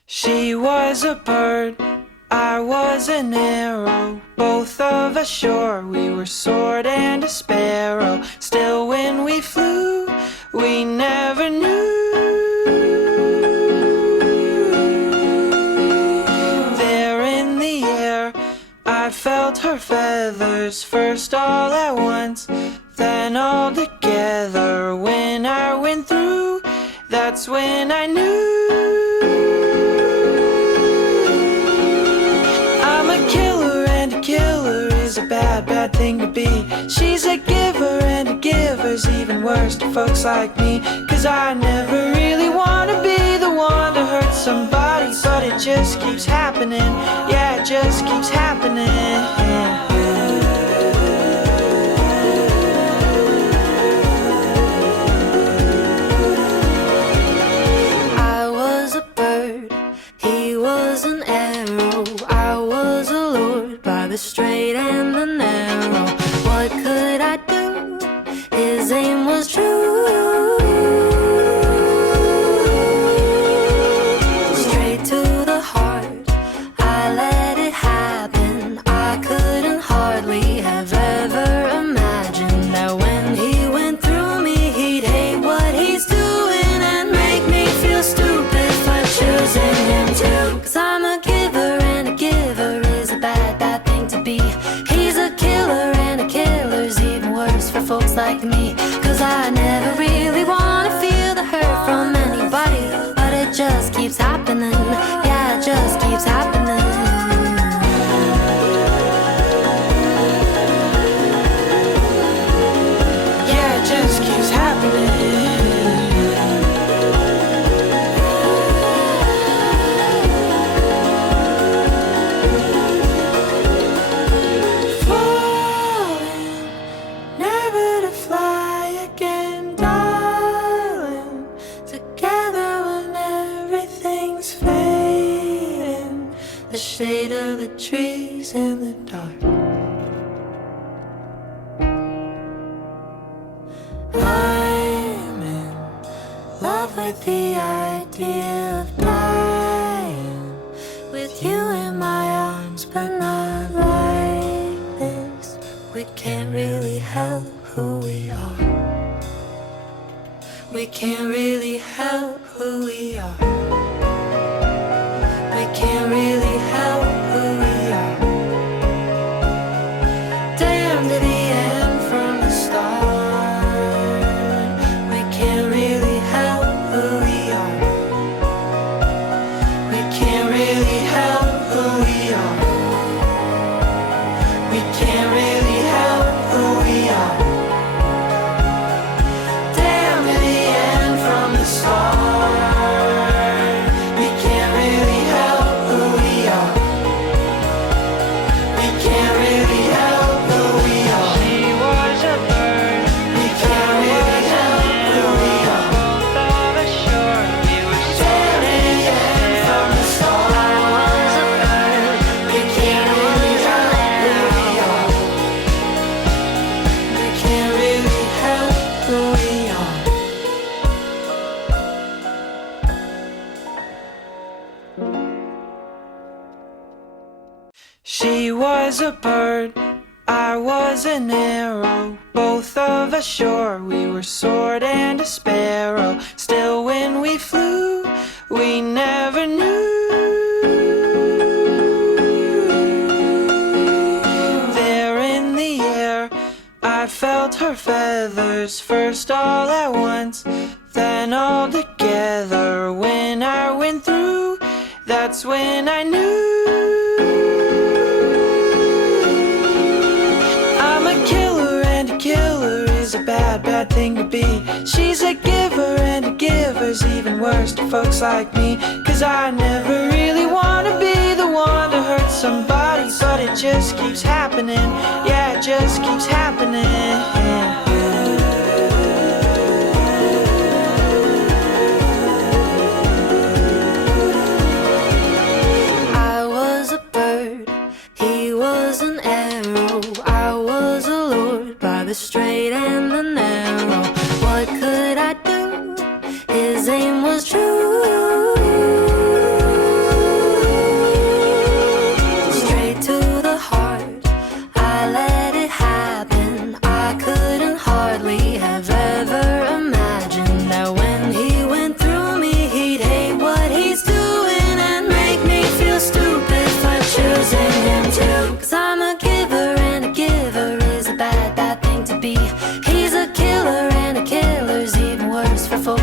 She was a bird, I was an arrow. Both of us sure we were sword and a sparrow. Still when we flew, we never knew. There in the air, I felt her feathers, first all at once, then all together. When I went through, that's when I knew. I'm a killer, and a killer is a bad, bad thing to be. She's a giver, and a giver's even worse to folks like me. 'Cause I never really wanna be the one to hurt somebody, but it just keeps happening. Yeah, it just keeps happening. I was a bird, he was an arrow. I was allured by the straight and the narrow. What could I do? His aim was true. Straight to the heart, I let it happen. I couldn't hardly have ever imagined that when he went through me, he'd hate what he's doing and make me feel stupid for choosing him too. 'Cause I'm a giver, and a giver is a bad, bad thing to be. He's a killer, and a killer's even worse for folks like me. 'Cause I never really wanna feel the hurt from anybody, but it just keeps happening. Yeah, it just keeps happening. Yeah, it just keeps happening. Falling, never to fly again, darling. Together when everything's fading, the shade of the trees in the dark. I'm in love with the idea of dying with you in my arms, but not like this. We can't really help who we are. We can't really help who we are. We can't really help who we are. Damn to the end from the start. We can't really help who we are. We can't really help who we are. We can't really help who we are. Damn to the end from the start. We can't really help who we are. We can't really help who we are. She was a bird. We can't really help who we are. Both of us sure we were sword and a from the start. I was a bird. We can't really help who we are. We can't really help who we are. She was a bird, I was an arrow. Both of us sure we were sword and a sparrow. Still when we flew, we never knew. There in the air, I felt her feathers, first all at once, then all together. When I went through, that's when I knew. I'm a killer, and a killer is a bad, bad thing to be. She's a giver, and a giver's even worse to folks like me. 'Cause I never really wanna be the one to hurt somebody, but it just keeps happening. Yeah, it just keeps happening. I was a bird, he was an arrow. I was allured by the straight and the narrow. What could I do? His aim was true.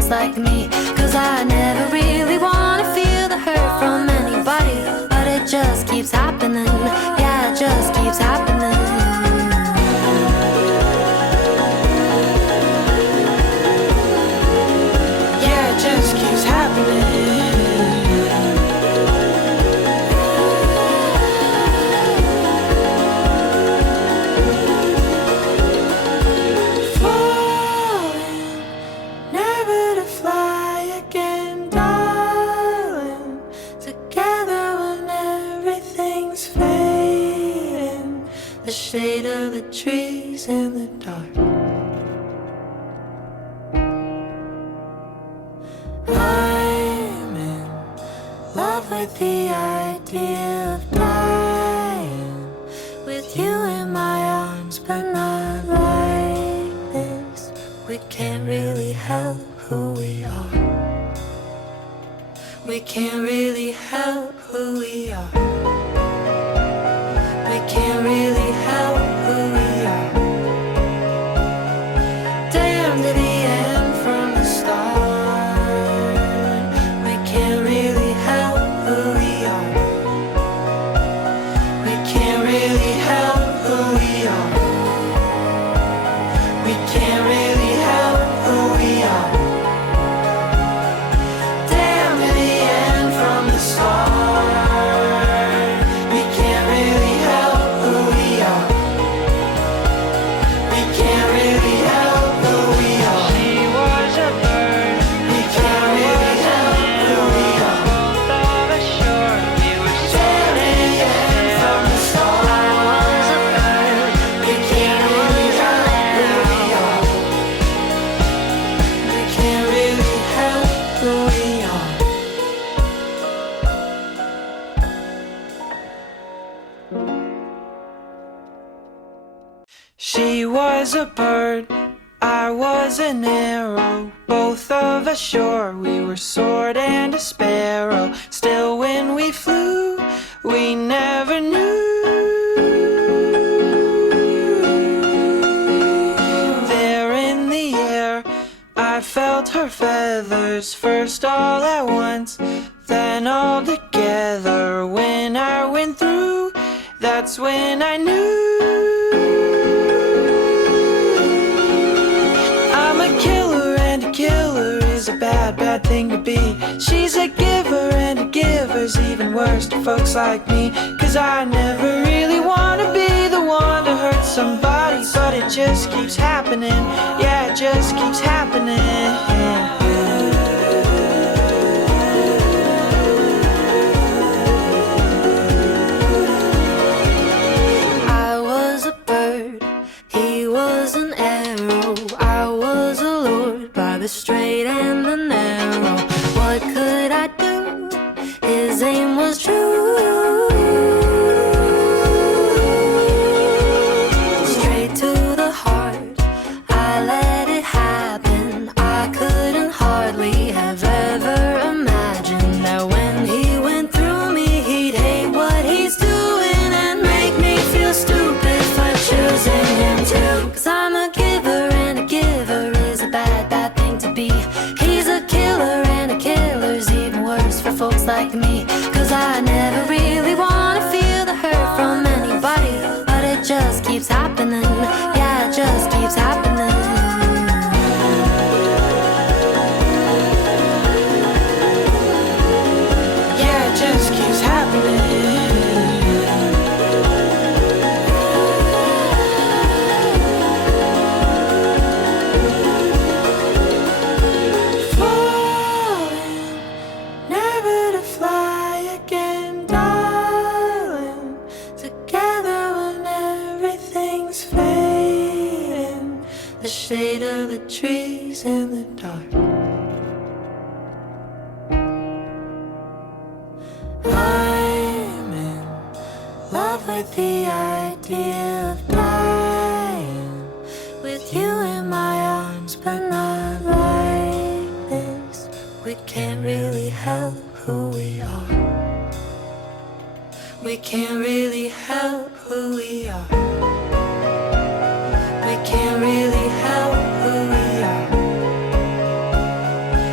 folks like me. Cause I never really wanna feel the hurt from anybody, but it just keeps happening. Yeah, it just keeps happening. Yeah, it just keeps happening. The shade of the trees in the dark. I'm in love with the idea of dying with you in my arms, but not like this. We can't really help who we are. We can't really help who we are. We can't really help who we are. Damn to the end from the start. We can't really help who we are. We can't really help who we are. We can't really help who we are. Damn to the end from the start. She was a bird, I was an arrow. Both of us sure we were sword and a sparrow. Still when we flew, we never knew. There in the air, I felt her feathers. First all at once, then all together. When I went through, that's when I knew. A bad, bad thing to be. She's a giver and a giver's even worse to folks like me. Cause I never really wanna be the one to hurt somebody, but it just keeps happening. Yeah, it just keeps happening. I was a bird, he was an arrow. I was allured by the straight and the narrow. What could I do? His aim was true. Straight to the heart, I let it happen. I couldn't hardly have ever imagined that when he went through me, he'd hate what he's doing and make me feel stupid for choosing him too. Cause I'm a giver and a giver is a bad, bad thing to be. He's a killer and a killer's even worse for folks like me. Cause I never really wanna feel the hurt from anybody, but it just keeps happening. Yeah, it just keeps happening. Yeah, it just keeps happening. The shade of the trees in the dark. I'm in love with the idea of dying with you in my arms, but not like this. We can't really help who we are. We can't really help who we are. We can't really help who we are.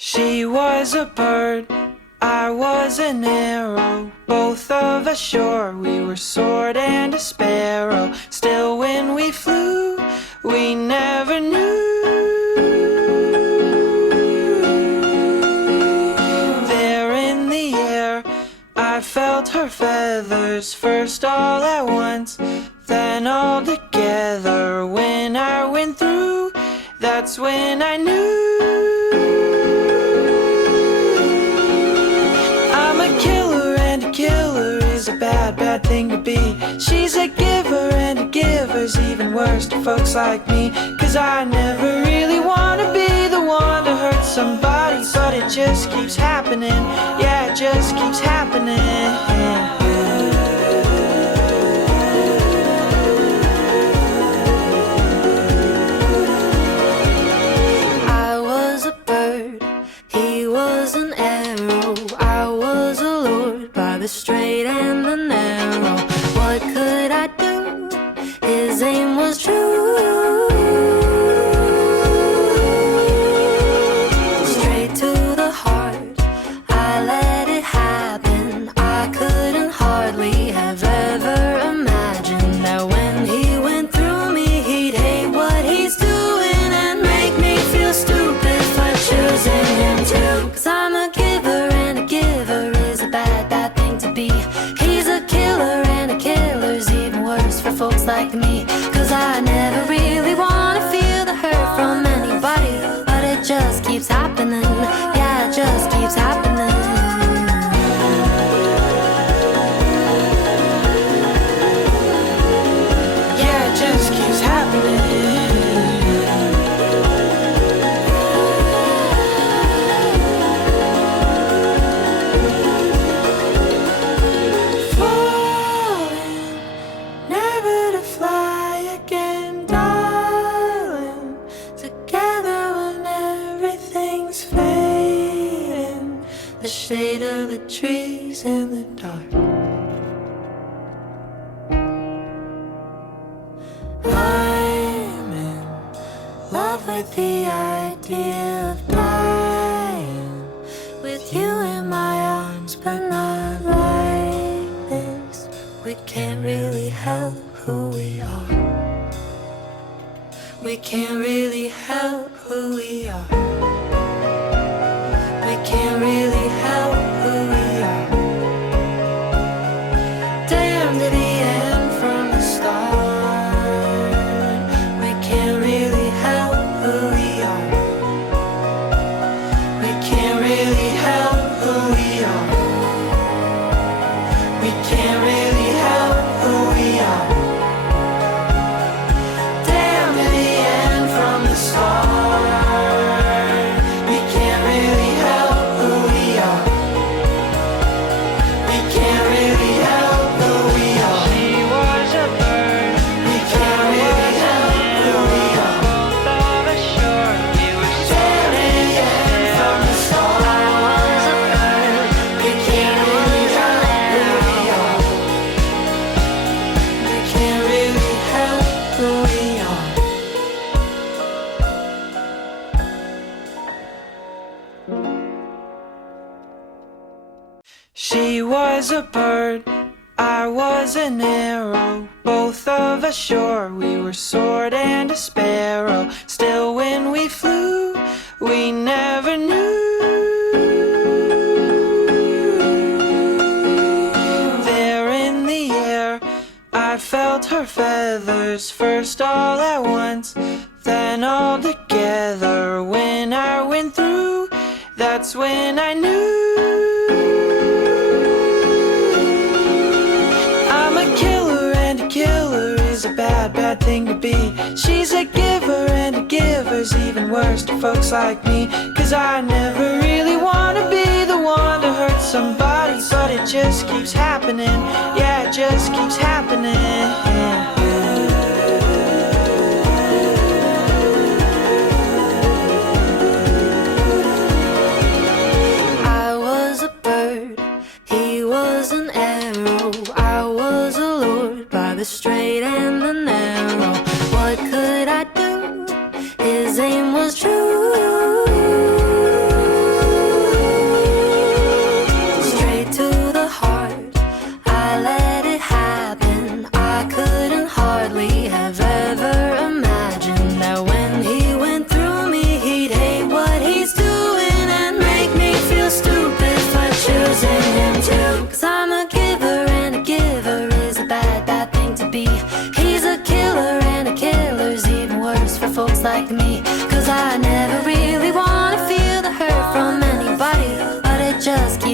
She was a bird, I was an arrow. Both of us sure we were sword and a sparrow. Still when we flew, we never knew. There in the air, I felt her feathers, first all at once, then all together. When I went through, that's when I knew. Bad thing to be. She's a giver and a giver's even worse to folks like me. 'Cause I never really wanna be the one to hurt somebody, but it just keeps happening. Yeah, it just keeps happening. I was a bird, he was an arrow. I was allured by the straight and the narrow. What could I do? His aim was true. Straight to the heart, I let it happen. I couldn't hardly have ever imagined that when he went through me, he'd hate what he's doing and make me feel stupid for choosing him too. 'Cause I'm a giver and a giver is a bad thing to be. He's a killer and a killer's even worse for folks like me. 'Cause I never really wanna feel the hurt from anybody, but it just keeps happening. Yeah, it just keeps happening. Yeah, it just keeps happening. Shade of the trees in the dark. I'm in love with the idea of dying with you in my arms, but not like this. We can't really help who we are. We can't really help who we are. We can't really help who we are. Damn to the end from the start. We can't really help who we are. We can't really help who we are. We can't really help who we are. Damn to the end from the start. We can't really help who we are. We can't really help who we are. She was a bird, We can't really help who we are. both of us sure we were sword and a From the start, I was a bird. We can't really help who we are. We can't really help who we are. She was a bird, I was an arrow. Both of us sure we were sword and a sparrow. Still when we flew, we never knew. There in the air, I felt her feathers, first all at once, then all together. When I went through, that's when I knew. I'm a killer and a killer is a bad thing to be. She's a giver and a giver's even worse to folks like me. 'Cause I never really wanna be the one to hurt somebody, but it just keeps happening. Yeah, it just keeps happening. I was a bird, he was an arrow. I was allured by the straight and the narrow. What could I do? His aim was true.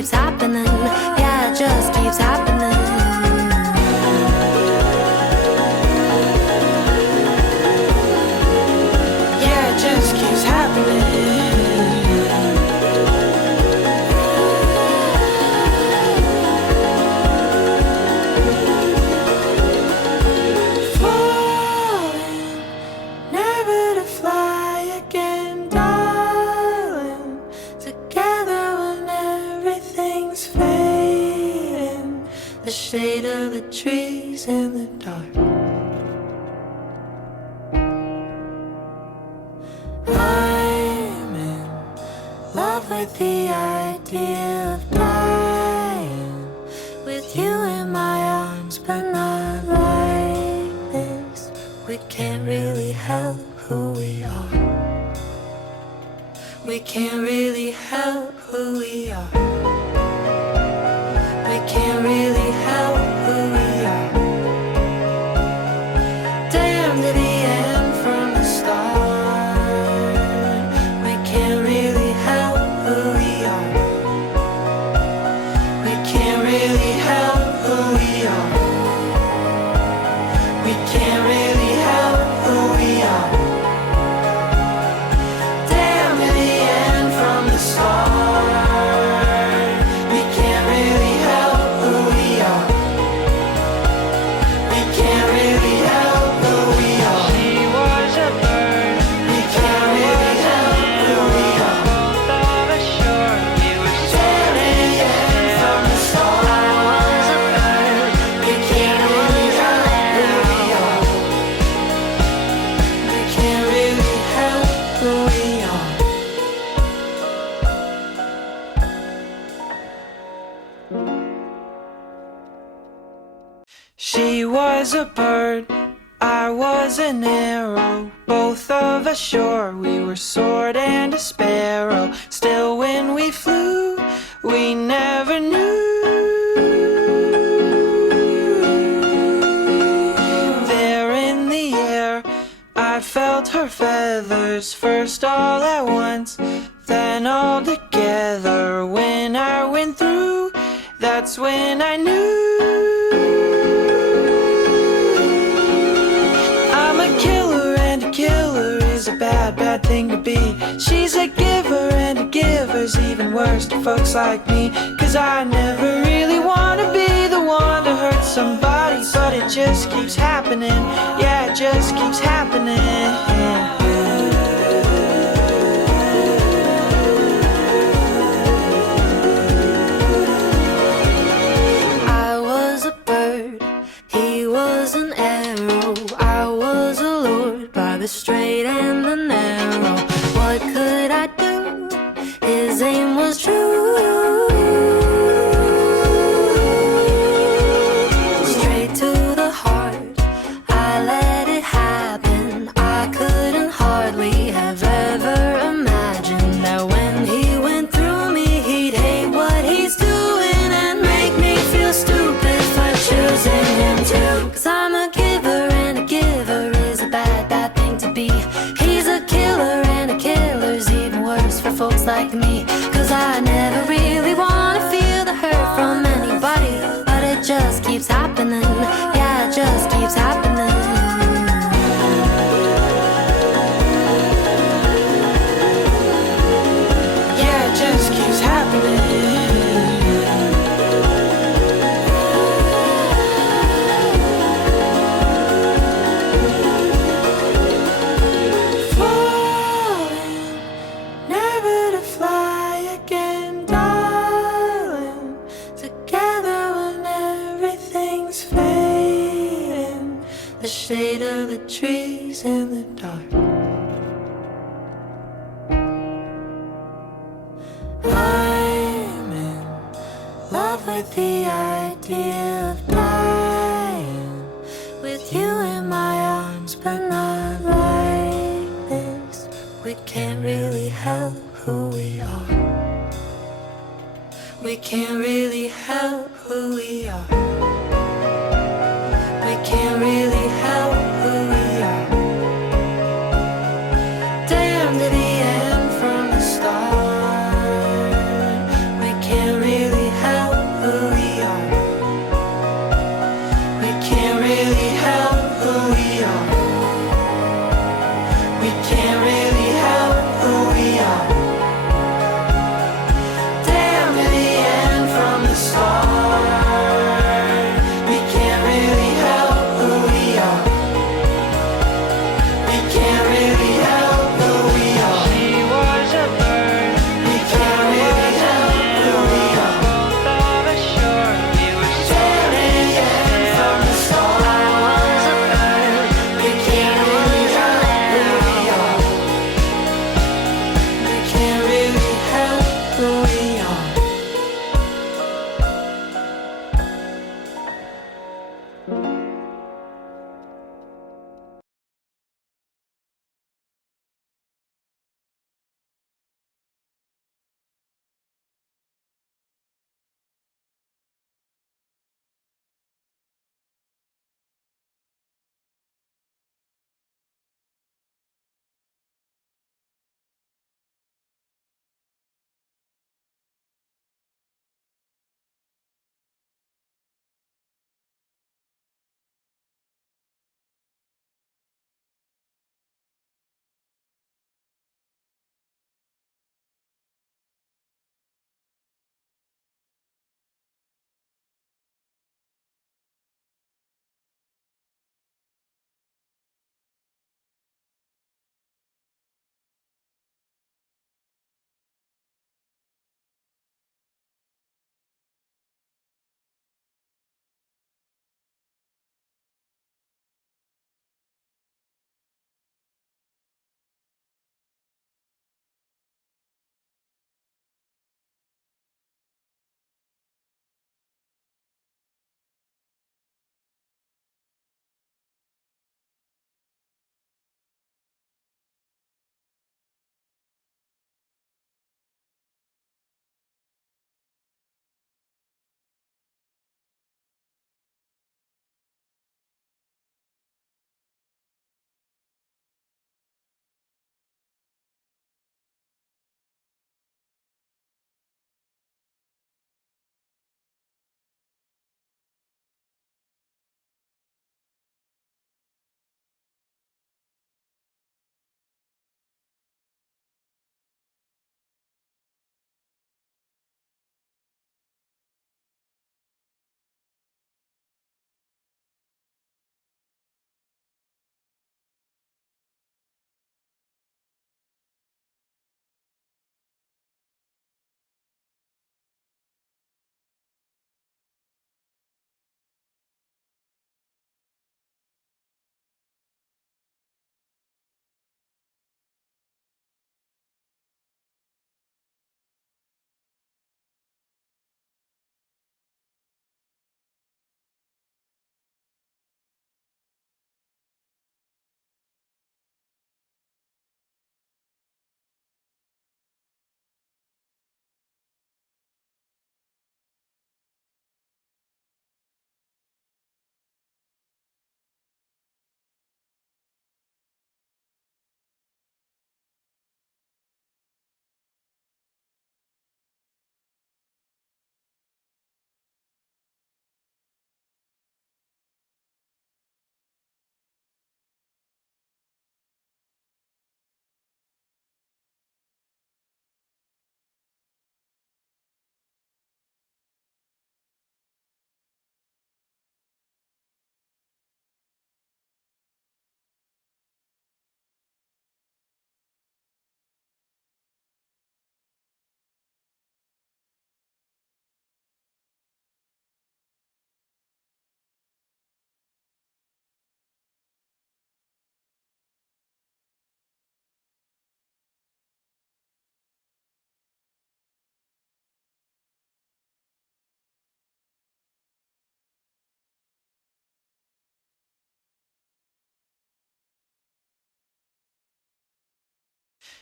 keeps happening. Yeah, it just keeps happening. Yeah, it just keeps happening. The shade of the trees in the dark. I'm in love with the idea of dying with you in my arms, but not like this. We can't really help who we are. We can't really help who we are. We can't really help who we are. Damn to the end from the start. We can't really help who we are. We can't really help who we are. We can't really help who we are. Damn to the end from the start. We can't really help who we are. We can't really help who we are. She was a bird. We can't really help who we are. Both of us sure we were Damn to the end from the start. I was a bird. We can't really help who we are. We can't really help who we are. She was a bird, I was an arrow. Both of us sure we were sword and a sparrow. Still when we flew, we never knew. There in the air, I felt her feathers. First all at once, then all together. When I went through, that's when I knew. I'm a killer and a killer is a bad, bad thing to be. She's a giver and a giver's even worse to folks like me. Cause I never really wanna be the one to hurt somebody, but it just keeps happening. Yeah, it just keeps happening. I was a bird, he was an arrow. I was allured by the straight and the narrow. What could I do? His aim was true. Straight to the heart, I let it happen. I couldn't hardly have ever imagined that when he went through me, he'd hate what he's doing and make me feel stupid for choosing him too. Cause I'm a giver and a giver is a bad, bad thing to be. He's a killer and a killer's even worse for folks like me. Cause I never really wanna feel the hurt from anybody, but it just keeps happening. Yeah, it just keeps happening. Yeah, it just keeps happening. Falling, never to fly again, darling. Together when everything's fading. The shade of the trees in the dark. I'm in love with the idea of dying with you in my arms, but not like this. We can't really help who we are. We can't really help who we are. We can't really help who we are. Damn to the end from the start. We can't really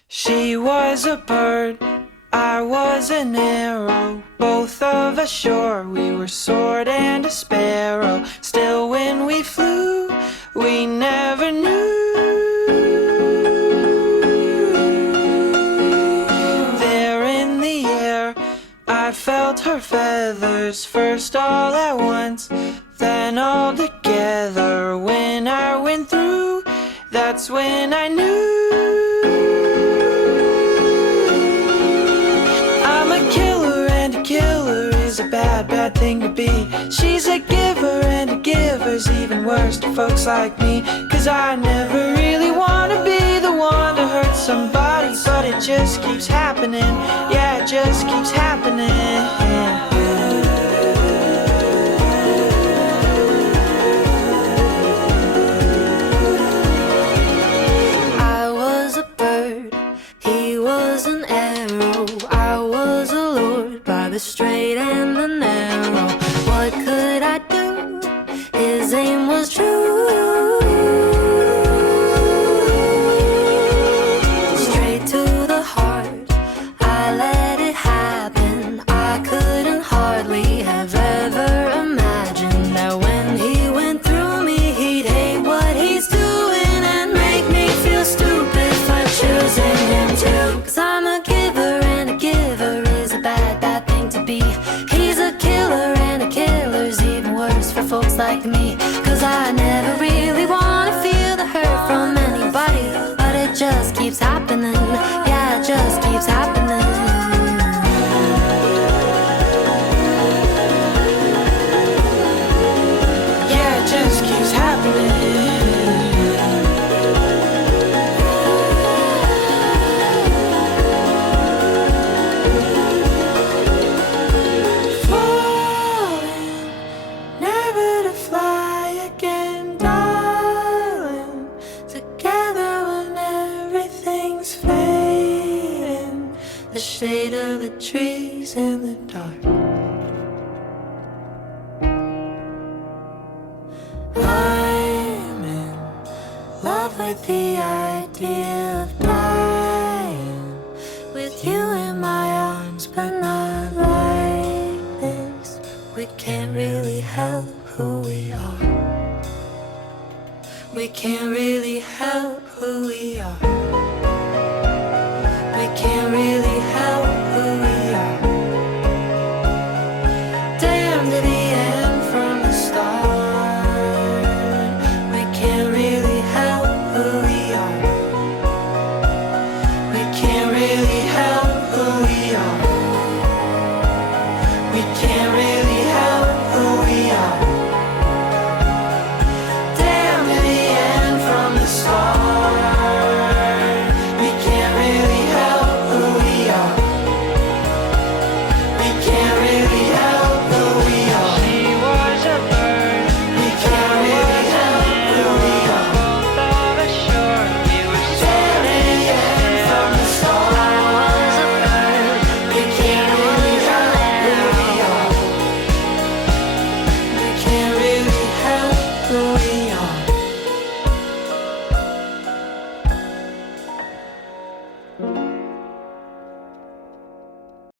She was a bird, I was an arrow, both of us sure we were sword and a sparrow. Still when we flew, we never knew. There in the air, I felt her feathers, first all at once, then all together. When I went through, that's when I knew. I'm a killer and a killer is a bad, bad thing to be. She's a giver and a giver's even worse to folks like me. 'Cause I never really wanna be the one to hurt somebody, but it just keeps happening. Yeah, it just keeps happening. I was a bird, he was an arrow. I was allured by the straight and the narrow. What could I do? His aim was true. Straight to the heart, I let it happen. I couldn't hardly have ever imagined that when he went through me, he'd hate what he's doing and make me feel stupid for choosing him too. 'Cause I'm a giver and a giver is a bad, bad thing to be. He's a killer and a killer's even worse for folks like me. 'Cause I never really wanna feel the hurt from anybody, but it just keeps happening. Yeah, it just keeps happening. Yeah, it just keeps happening. Falling, never to fly again, darling. Together when everything's fading, the shade of the trees in the dark. I'm in love with the idea of dying with you in my arms, but not like this. We can't really help who we are. We can't really help who we are. We can't really